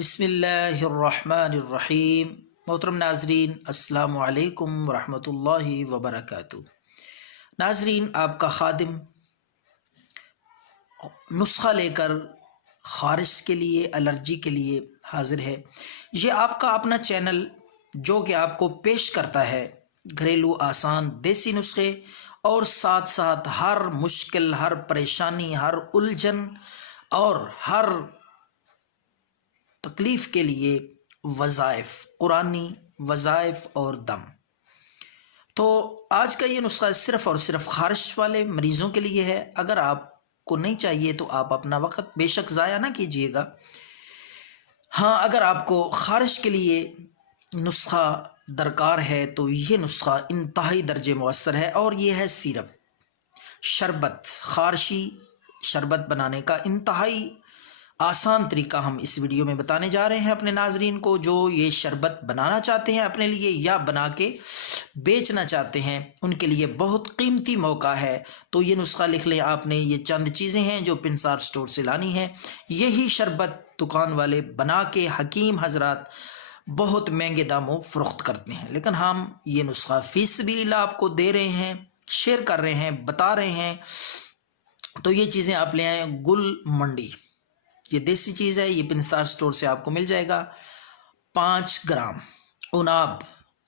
बिस्मिल्लाहिर्रहमानिर्रहीम। मोहतरम नाजरीन, अस्सलामु अलैकुम वरहमतुल्लाहि वबरकातुहू। नाजरीन, आपका खादिम नुस्खा लेकर ख़ारिश के लिए, एलर्जी के लिए हाजिर है। ये आपका अपना चैनल जो कि आपको पेश करता है घरेलू आसान देसी नुस्खे और साथ साथ हर मुश्किल, हर परेशानी, हर उलझन और हर तकलीफ़ के लिए वज़ाइफ, कुरानी वज़ाइफ और दम। तो आज का ये नुस्खा सिर्फ़ और सिर्फ ख़ारिश वाले मरीज़ों के लिए है। अगर आपको नहीं चाहिए तो आप अपना वक़्त बेशक ज़ाया ना कीजिएगा। हाँ, अगर आपको ख़ारिश के लिए नुस्खा दरकार है तो ये नुस्खा इंतहाई दर्जे मुअस्सर है और ये है सिरप, शरबत। ख़ारिशी शरबत बनाने का इंतहाई आसान तरीका हम इस वीडियो में बताने जा रहे हैं अपने नाजरीन को, जो ये शरबत बनाना चाहते हैं अपने लिए या बना के बेचना चाहते हैं, उनके लिए बहुत कीमती मौका है। तो ये नुस्खा लिख लें आपने। ये चंद चीज़ें हैं जो पिंसार स्टोर से लानी है। यही शरबत दुकान वाले बना के हकीम हजरात बहुत महंगे दामों फ़रोख्त करते हैं, लेकिन हम ये नुस्खा फ़ी सबिलिल्लाह आपको दे रहे हैं, शेयर कर रहे हैं, बता रहे हैं। तो ये चीज़ें आप ले आएँ। गुल मंडी, ये देसी चीज़ है, ये पिंसार स्टोर से आपको मिल जाएगा। 5 ग्राम उनाब,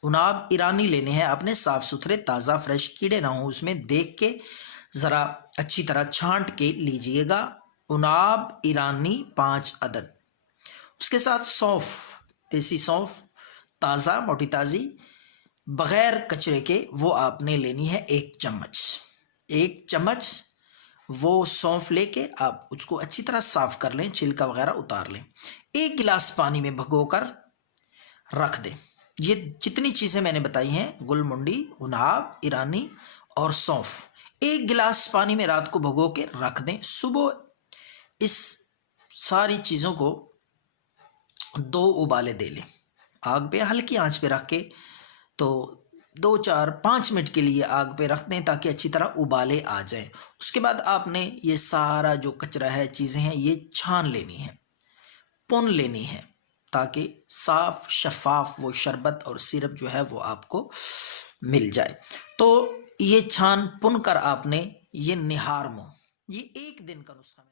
उनाब ईरानी लेने हैं आपने, साफ़ सुथरे ताज़ा फ्रेश, कीड़े ना हो उसमें, देख के ज़रा अच्छी तरह छांट के लीजिएगा। उनाब ईरानी 5 अदद। उसके साथ सौंफ, देसी सौंफ ताज़ा, मोटी ताज़ी, बग़ैर कचरे के, वो आपने लेनी है 1 चम्मच। 1 चम्मच वो सौंफ लेके आप उसको अच्छी तरह साफ़ कर लें, छिलका वगैरह उतार लें। 1 गिलास पानी में भिगोकर रख दें। ये जितनी चीज़ें मैंने बताई हैं, गुलमुंडी, उनाब ईरानी और सौंफ, 1 गिलास पानी में रात को भिगो के रख दें। सुबह इस सारी चीज़ों को 2 उबाले दे लें आग पे, हल्की आंच पे रख के। तो 2, 4, 5 मिनट के लिए आग पे रख दें ताकि अच्छी तरह उबाले आ जाएं। उसके बाद आपने ये सारा जो कचरा है, चीज़ें हैं, ये छान लेनी है, पुन लेनी है, ताकि साफ शफाफ वो शरबत और सिरप जो है वो आपको मिल जाए। तो ये छान पुन कर आपने ये निहार मुँह, ये 1 दिन का नुस्खा